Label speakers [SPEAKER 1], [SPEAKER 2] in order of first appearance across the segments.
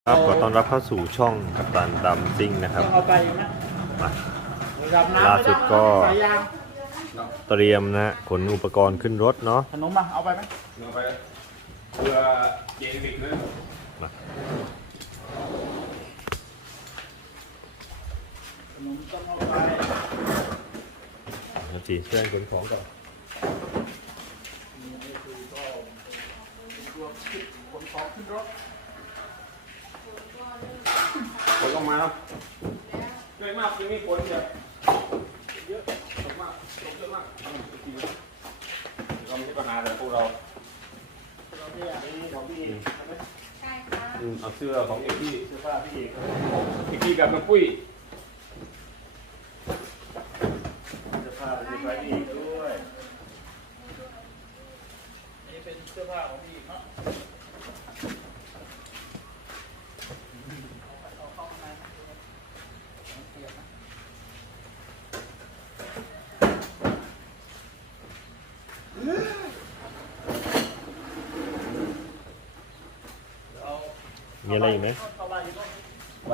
[SPEAKER 1] ครับขอต้อนรับเข้าสู่ช่องกัปตันดำซิ่งนะครับล่าสุดก็เตรียมนะขนอุปกรณ์ขึ้นรถเนาะ
[SPEAKER 2] ขนมมาเอาไปไหม
[SPEAKER 3] เอาไปเพื่อเจนอีกนะ
[SPEAKER 2] ขนมต้องเอาไป
[SPEAKER 1] จีเพื่อนขนของก่อน
[SPEAKER 2] ขนของขึ้นรถ
[SPEAKER 3] คนต้องมาแล้วเยอะมากยังมีคนเยอะเยอะมากเยอะมากเราไม่ใช่ปัญหาแต่พวกเรา
[SPEAKER 2] เนี่ยนี่ของพี่ใช่ไหม
[SPEAKER 3] ใช่ค่ะเอาเสื้อของเอกพี่
[SPEAKER 2] เสื้อผ้าพี่เอก
[SPEAKER 3] กับน้องปุ้ย
[SPEAKER 2] เสื้อผ้าเป็นเสื้อผ้าพี่เอกด้วยนี่เป็นเสื้อผ้าของพี่เนาะ
[SPEAKER 1] มีอะไรอีกไหม
[SPEAKER 3] ไป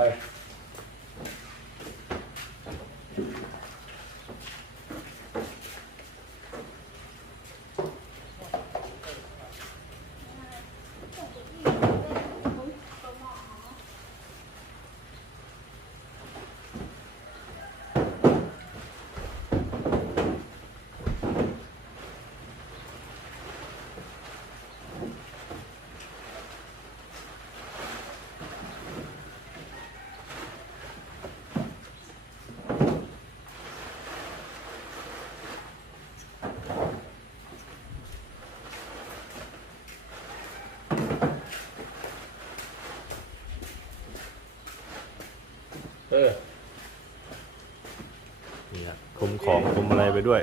[SPEAKER 1] นี่ฮะคุมของคุมอะไรไปด้วย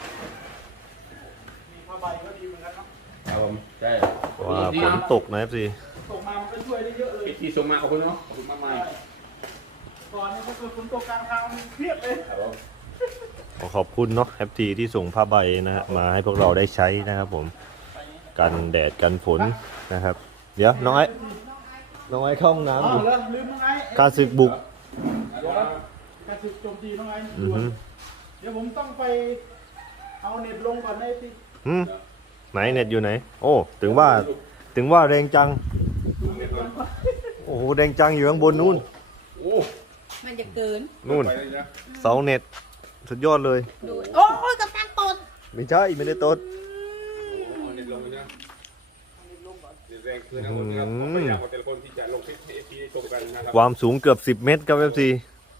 [SPEAKER 2] มีผ้าใบก็ดีเหมือนกันเนาะ
[SPEAKER 3] ครับผมใช่
[SPEAKER 1] ว่าฝนตกนะสิ
[SPEAKER 2] ตกมามันก็ช่วยได้เยอะเลย
[SPEAKER 3] ที่ส่งมาขอบคุณเนาะขอบคุณมาก
[SPEAKER 2] ก่อนนี้ก็คือฝนตกกลางทางเครียดเลย
[SPEAKER 1] ขอบคุณเนาะFTที่ส่งผ้าใบนะฮะมาให้พวกเราได้ใช้นะครับผมกันแดดกันฝนนะครับเดี๋ยวน้องไอ้เข้าห้องน้ำอยู่
[SPEAKER 2] ลืมน้องไอ้
[SPEAKER 1] การศึกบุก
[SPEAKER 2] การศึกโจมตีน้องไอ้เดี๋ยวผมต้องไปเอาเน็ตลงก่อนได้สิ
[SPEAKER 1] ไหนเน็ตอยู่ไหนโอ้ถึงว่าแรงจังโอ้โหแรงจังอยู่ข้างบนนู่น
[SPEAKER 4] มันจะเกิน
[SPEAKER 1] นู่นเสาเน็ตสุดยอดเลย
[SPEAKER 4] โอ้ยกับการตด
[SPEAKER 1] ไม่ใช่ไม่ได้ตดความสูงเกือบ10 เมตรครับFT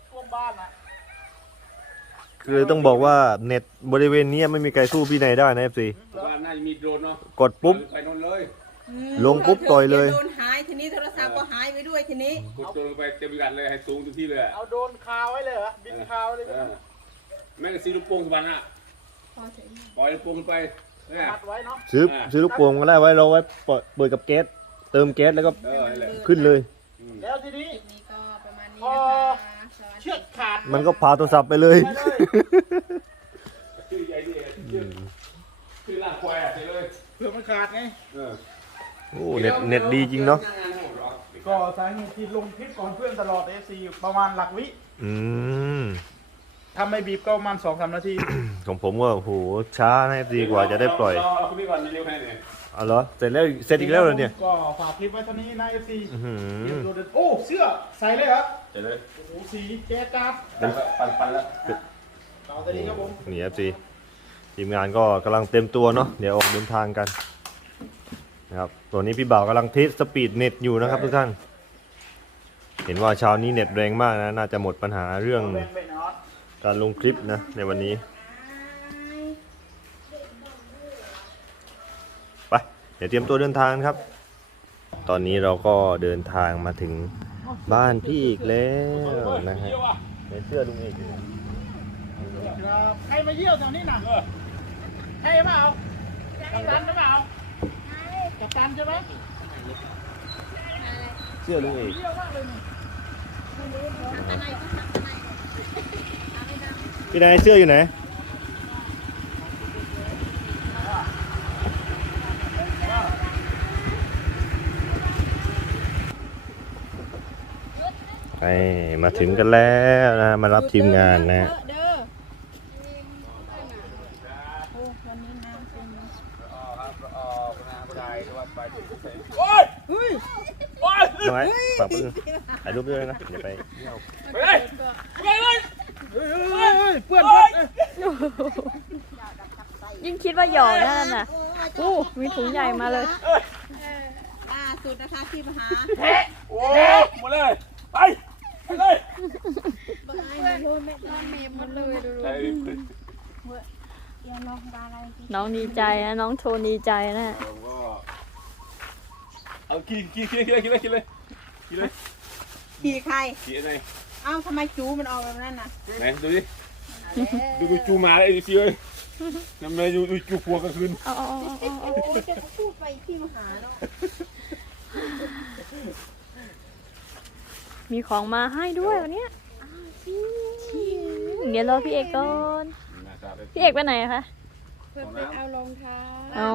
[SPEAKER 1] คือต้องบอกว่าเน็ตบริเวณนี้ไม่มีใครสู้พี่ไหนได้นะFT
[SPEAKER 3] บ้านน่าจะมีโดรนเนาะ
[SPEAKER 1] กดปุ๊บ
[SPEAKER 3] ไปนนเลย
[SPEAKER 1] ลงปุ๊บต่อยเลย
[SPEAKER 4] โดนหายทีนี้โทรศัพท์ก็หายไปด้วยทีนี้
[SPEAKER 3] กดโดรนไปเต็มกันเลยให้สูงทุกที่เลย
[SPEAKER 2] เอาโดรนคาไว้เลยเหรอบินคาไว้เลย
[SPEAKER 3] แม่งซื้อลูกโป่งสุวรรณะปล่อยลูกโป่งไป
[SPEAKER 2] มัดไว้เนาะ
[SPEAKER 1] ซื้อลูกโป่งก็ได้ไว้เราไว้เปิดกับแก๊สเติมแก๊สแล้วก็ขึ้นเลย
[SPEAKER 2] แล้วทีนี้
[SPEAKER 4] ก็ประมาณนี้
[SPEAKER 2] เชือกขาด
[SPEAKER 1] มันก็พาโทรศัพท์ไปเลย
[SPEAKER 3] ชื่อใหญ่ดิชื่อลากควายไปเลย
[SPEAKER 2] เพื่อมันขาดไง
[SPEAKER 1] โอ้เน็ตดีจริงเนาะ
[SPEAKER 2] ก็สาเหตุที่ลงคลิปก่อนเพื่อนตลอดFCประมาณหลักวิทำไม่บีบก็ประมาณ 2-3 นาที
[SPEAKER 1] ของผมก็โหช้าให้ดีกว่าจะได้ปล่อย
[SPEAKER 3] เอาคุณพี่ก่อนเร็วแค่ไหน
[SPEAKER 1] เอาเหรอเสร็จแล้วเสร็จอีกแล้วเหรอเนี่ย
[SPEAKER 2] ก็ฝากคลิปไว้เท่านี้นะ FC โอ้เสื้อใส่เลยเหรอ
[SPEAKER 3] ใส่เลย
[SPEAKER 2] โอ้โหสีแจ๊การ์ด
[SPEAKER 3] ปันแล้ว
[SPEAKER 2] ต่อตัวนี้ครับผม
[SPEAKER 1] นี่FTทีมงานก็กำลังเต็มตัวเนาะเดี๋ยวออกเดินทางกันนะครับตัวนี้พี่บ่าวกำลังเทสสปีดเน็ตอยู่นะครับทุกท่านเห็นว่าเช้านี้เน็ตแรงมากนะน่าจะหมดปัญหาเรื่องการลงคลิปนะในวันนี้ไปเดี๋ยวเตรียมตัวเดินทางครับตอนนี้เราก็เดินทางมาถึงบ้านพี่อีกแล้วนะฮะในเสื้อลุงเอก
[SPEAKER 2] ใครมาเยี่ยวแถวนี้น่ะใช่เปล่ากัปตันหรือเปล่ากัปตันใช่ไหม
[SPEAKER 1] เสื้อลุงเอกพี่นายเสื้ออยู่ไหน
[SPEAKER 2] เ
[SPEAKER 1] ไปมาถึงกันแล้วนะมารับทีมงานนะ
[SPEAKER 4] เด้อโอ้วันนี้น้ำเต็มเลย
[SPEAKER 3] โอ้ย
[SPEAKER 4] เฮ้ย
[SPEAKER 3] โอ้ย
[SPEAKER 1] น้อยฝากเพื่อนถ่ายรูปด้วยนะอย่าไป
[SPEAKER 3] ไปเลยไปเลย
[SPEAKER 2] เพื่อน
[SPEAKER 5] ยิ่งคิดว่าหยอกนั่นน่ะอู้มีถุงใหญ่มาเลย
[SPEAKER 4] ล่าสุดนะคะที่มาหา
[SPEAKER 3] โอ้หมดเลยไปไปเลย
[SPEAKER 4] เพื่อนนอนเมมหมดเลยดู
[SPEAKER 3] ใช่
[SPEAKER 4] อย่าลองบาอะไร
[SPEAKER 5] น้องดีใจนะน้องโชว์ดีใจนะ
[SPEAKER 3] ผมก็เอากินเลย
[SPEAKER 4] ขี่ใคร
[SPEAKER 3] กินอะไร
[SPEAKER 4] เอ้าทำไมจูมันออกแบบนั้นน่ะ
[SPEAKER 3] ไหนดูดิดูจูมาเลยดิเลยนั่นแม่ดูจูพัวกลางคืน
[SPEAKER 5] เอา
[SPEAKER 4] โอ้ยจะพูดไปที่มาหาเนาะ
[SPEAKER 5] มีของมาให้ด้วยวันเนี้ยเดี๋ยวรอพี่เอกก่อนพี่เอกไปไหนอะคะ
[SPEAKER 4] เพื่อไปเอารองเท้า
[SPEAKER 5] อ๋อ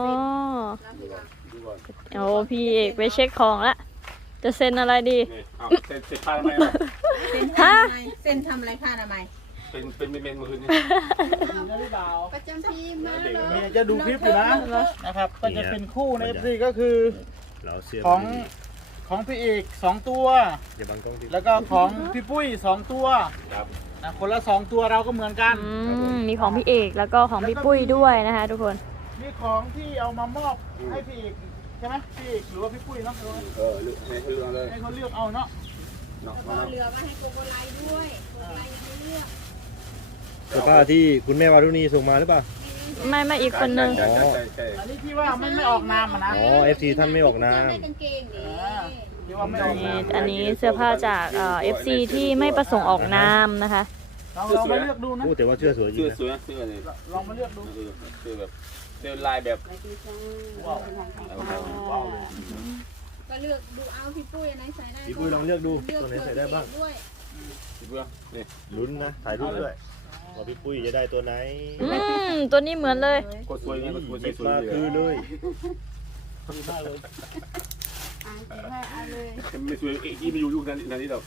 [SPEAKER 5] โอ้พี่เอกไปเช็คของละจะเซ็นอะไรดี
[SPEAKER 3] นี่เอาเสร็จผ้าทำไม
[SPEAKER 4] เส้นทำอะไรผ้าทำไม
[SPEAKER 3] เป็นเมนมือคืนนี่
[SPEAKER 2] พี่บ่าว
[SPEAKER 4] ประจำทีมมาเลย
[SPEAKER 2] เนี่ยจะดูคลิปอยู่นะนะครับ ก็จะเป็นคู่ใน FC ก็คือ
[SPEAKER 1] เราเสื้อ
[SPEAKER 2] ของพี่เอก2ตัว
[SPEAKER 1] อย่าบังกล้องที่
[SPEAKER 2] แล้วก็ของพี่ปุ้ย2ตัว
[SPEAKER 3] ครับ
[SPEAKER 2] นะคนละ2ตัวเราก็เหมือนกัน
[SPEAKER 5] มีของพี่เอกแล้วก็ของพี่ปุ้ยด้วยนะคะทุกคน
[SPEAKER 2] นี่ของที่เอามามอบให้พี่เอกใช่ไหมพี่เอกหรือว่าพี่ปุ้ยเนาะ
[SPEAKER 3] เลือกให้เลือกเลย
[SPEAKER 2] ให้เขาเลือกเอาเนาะ
[SPEAKER 3] เนาะ
[SPEAKER 4] แล้วก็เหลือมาให้โกโกไลด้วยโกโกไลยังไม่เลือก
[SPEAKER 1] เสื้อผ้าที่คุณแม่วารุณีส่งมาหรือเปล่า
[SPEAKER 5] ไม่อีกคนนึง
[SPEAKER 3] ใช่
[SPEAKER 2] อันนี้ที่ว่าไม่ออกนามอะนะ
[SPEAKER 1] อ๋อ FC ท่านไม่ออกนาม
[SPEAKER 4] ได้กางเกงนี่
[SPEAKER 2] ที่ว่าไม่ออกนาม
[SPEAKER 5] อันนี้เสื้อผ้าจากFC ที่ไม่ประสงค์ออกนามนะคะ
[SPEAKER 2] เรามาเลือกดูนะ
[SPEAKER 1] พูดแต่ว่าเสื้อสวยจริ
[SPEAKER 3] เสื้
[SPEAKER 1] ง
[SPEAKER 3] อ
[SPEAKER 1] นะ
[SPEAKER 3] สวยเสื้อเลย
[SPEAKER 2] ลองมาเลือกดู
[SPEAKER 3] เสื้อแบบเสื้อลายแบบ
[SPEAKER 2] ว้าวว้าว
[SPEAKER 4] ก็เลือกดูเอาพี่ปุ้ยอันไหนใส่ได้
[SPEAKER 1] พี่ปุ้ยลองเลือกดูตัวไหนใส่ได้บ้าง
[SPEAKER 4] ด้วย
[SPEAKER 3] เสื้อนี่
[SPEAKER 1] ลุ้นนะถ่ายรูปด้วยว่าพี่ปุ้ยจะได้ตัวไหน
[SPEAKER 5] ตัวนี้เหมือนเลย
[SPEAKER 3] กดสวยนี่กด
[SPEAKER 1] ห
[SPEAKER 3] ส
[SPEAKER 1] ยิบ
[SPEAKER 3] วย
[SPEAKER 1] มาคือเลย
[SPEAKER 3] ไม่สวยอีไม่อยู่ยุคนั้นนี่หรอก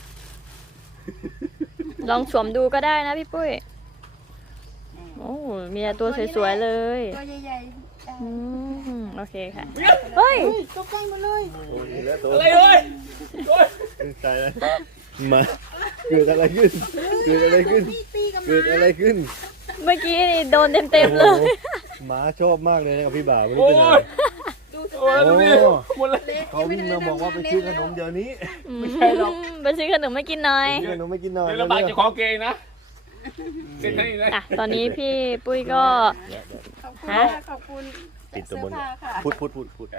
[SPEAKER 5] ลองสวมดูก็ได้นะพี่ปุ้ย โอ้มีแต่ตัวสวยๆเลย
[SPEAKER 4] ตัวใหญ่
[SPEAKER 5] โอเคค่ะ เฮ้ย
[SPEAKER 4] ๆตกใจหมดเลย
[SPEAKER 1] โอ้ยแล้วตัว
[SPEAKER 3] อะไรเลยโอ้ย
[SPEAKER 1] ตายเลยมาเกิดอะไรขึ้นเกิดอะไรขึ้น
[SPEAKER 4] พี่ตีกับห
[SPEAKER 1] เกิดอะไรขึ้น
[SPEAKER 5] เมื่อกี้นี่โดนเต็มๆเลย
[SPEAKER 1] โอ้โหหมาชอบมากเลยนะกับพี่บ่าวไม่รู้
[SPEAKER 3] โอ้
[SPEAKER 1] เป็นอะไร
[SPEAKER 3] ย
[SPEAKER 4] ดูส
[SPEAKER 3] โอ้ย
[SPEAKER 4] ภาพ
[SPEAKER 3] ดูดิหมดเลย
[SPEAKER 1] เขาวิ่งมาบอกว่าไปซื้อขนมเดี๋ยวนี้
[SPEAKER 5] ไม่ใช่หรอกไปซื้อขนมไม่กินหน่อย
[SPEAKER 1] ซื้อขนมไม่กินหน่อย
[SPEAKER 3] เดี๋ยวลำบากจะขอเกงนะเส้นนี้เลย
[SPEAKER 5] อ่ะ ตอนนี้พี่ปุ้ยก็ ฮะ
[SPEAKER 4] ขอบคุณ
[SPEAKER 1] ปิดตัวบน
[SPEAKER 4] เสื้อผ้าค่ะ
[SPEAKER 1] พูด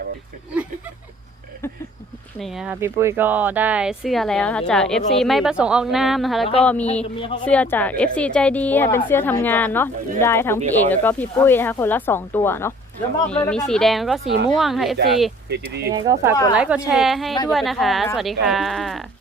[SPEAKER 5] นี่นะคะพี่ปุ้ยก็ได้เสื้อแล้วนะคะจาก FC ไม่ประสงค์ออกนามนะคะ แล้วก็มีเสื้อจาก FC ใจดีค่ะเป็นเสื้อทำงานเนาะได้ทั้งพี่เอกแล้วก็พี่ปุ้ยนะคะคนละ2ตัวเนาะ
[SPEAKER 2] เดี๋ยวมอบเลย
[SPEAKER 5] นี่
[SPEAKER 2] แล้วกัน
[SPEAKER 5] มีสีแดงแล้วก็สีม่วงค่ะ FC
[SPEAKER 3] เพจดี
[SPEAKER 5] ยังไงก็ฝากกดไลค์กดแชร์ให้ด้วยนะคะ สวัสดีค่ะ